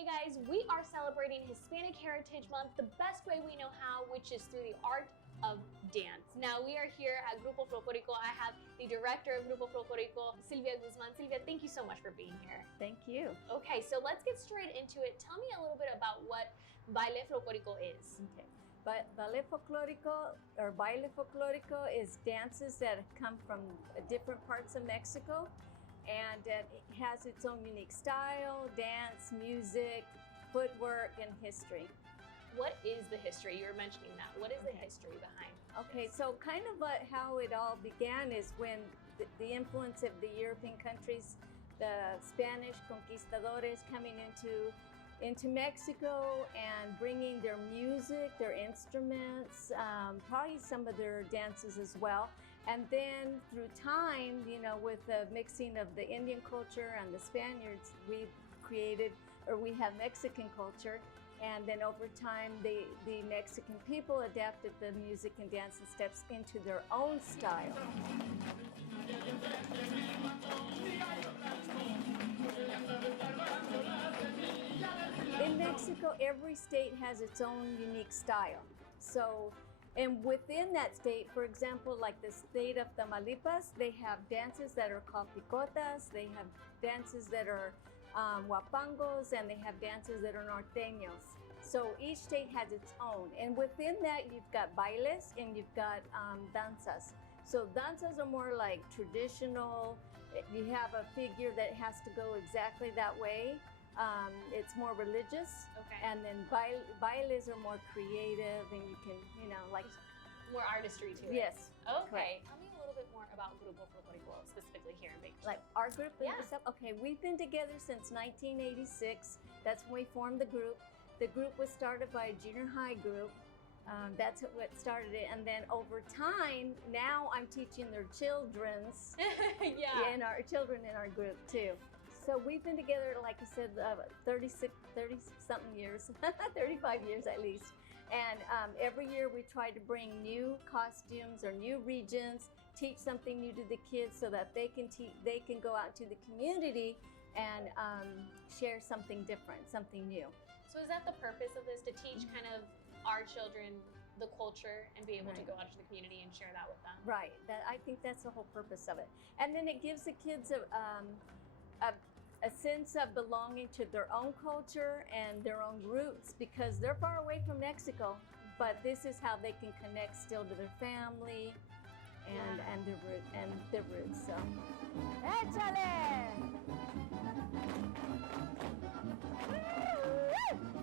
Hey guys, we are celebrating Hispanic Heritage Month the best way we know how, which is through the art of dance. Now we are here at Grupo Folklorico. I have the director of Grupo Folklorico, Silvia Guzman. Silvia, thank you so much for being here. Thank you. Okay, so let's get straight into it. Tell me a little bit about what Baile Folklorico is. Okay, but Baile Folklorico is dances that come from different parts of Mexico, and it has its own unique style, dance, music, footwork, and history. What is the history? You were mentioning that. What is the history behind Okay, this? so kind of how it all began is when the influence of the European countries, the Spanish conquistadores coming into Mexico and bringing their music, their instruments, probably some of their dances as well. And then through time, you know, with the mixing of the Indian culture and the Spaniards, we have Mexican culture. And then over time, the Mexican people adapted the music and dance and steps into their own style. In Mexico, every state has its own unique style. So, and within that state, for example, like the state of Tamaulipas, they have dances that are called picotas, they have dances that are huapangos, and they have dances that are norteños. So each state has its own. And within that, you've got bailes and you've got danzas. So danzas are more like traditional. You have a figure that has to go exactly that way. It's more religious. Okay. And then bailes are more creative, and you can, you know, like more artistry to it. Yes. Okay. Correct. Tell me a little bit more about Grupo Folklorico, specifically here in Bakersfield. Like our group and Yeah. stuff. Okay, we've been together since 1986. That's when we formed the group. The group was started by a junior high group. That's what started it. And then over time, now I'm teaching their children's Yeah. our children in our group too. So we've been together, like I said, 30 something years, 35 years at least. And every year we try to bring new costumes or new regions, teach something new to the kids so that they can go out to the community and share something different, something new. So is that the purpose of this, to teach kind of our children the culture and be able to Right. go out to the community and share that with them? Right. I think that's the whole purpose of it. And then it gives the kids a sense of belonging to their own culture and their own roots, because they're far away from Mexico, but this is how they can connect still to their family and their roots. So, échale!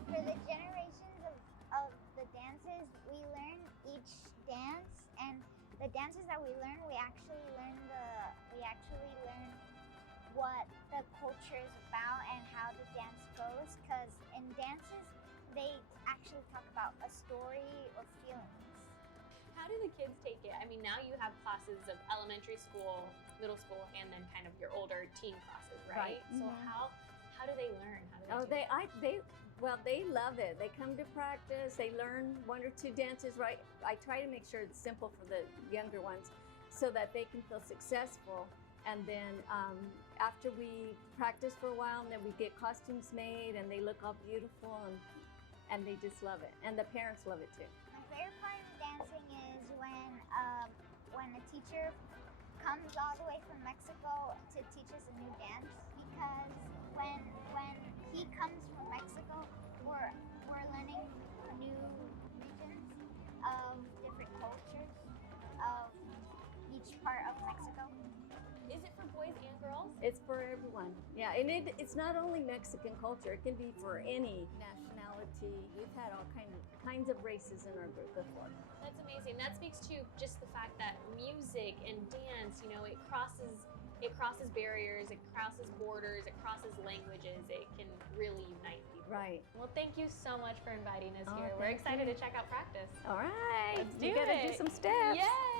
For the generations of the dances, we learn each dance, and the dances that we learn, we actually learn what the culture is about and how the dance goes, because in dances they actually talk about a story or feelings. How do the kids take it? I mean, now you have classes of elementary school, middle school, and then kind of your older teen classes, right? Right. So Mhm. how do they learn? How do They love it. They come to practice. They learn one or two dances. Right. I try to make sure it's simple for the younger ones, so that they can feel successful. And then after we practice for a while, and then we get costumes made, and they look all beautiful, and they just love it. And the parents love it too. My favorite part of dancing is when a teacher comes all the way from Mexico to teach us a new dance, because when he comes from Mexico, we're learning new regions of different cultures of each part of Mexico. Is it for boys and girls? It's for everyone. Yeah, and it's not only Mexican culture. It can be for any nationality. We've had all kinds of races in our group before. That's amazing. That speaks to just the fact that music and dance, you know, it crosses barriers, it crosses borders, it crosses languages. It can really unite people. Right. Well, thank you so much for inviting us Oh, here. We're thank excited you. to check out practice. All right. Let's do You gotta it. do some steps. Yay!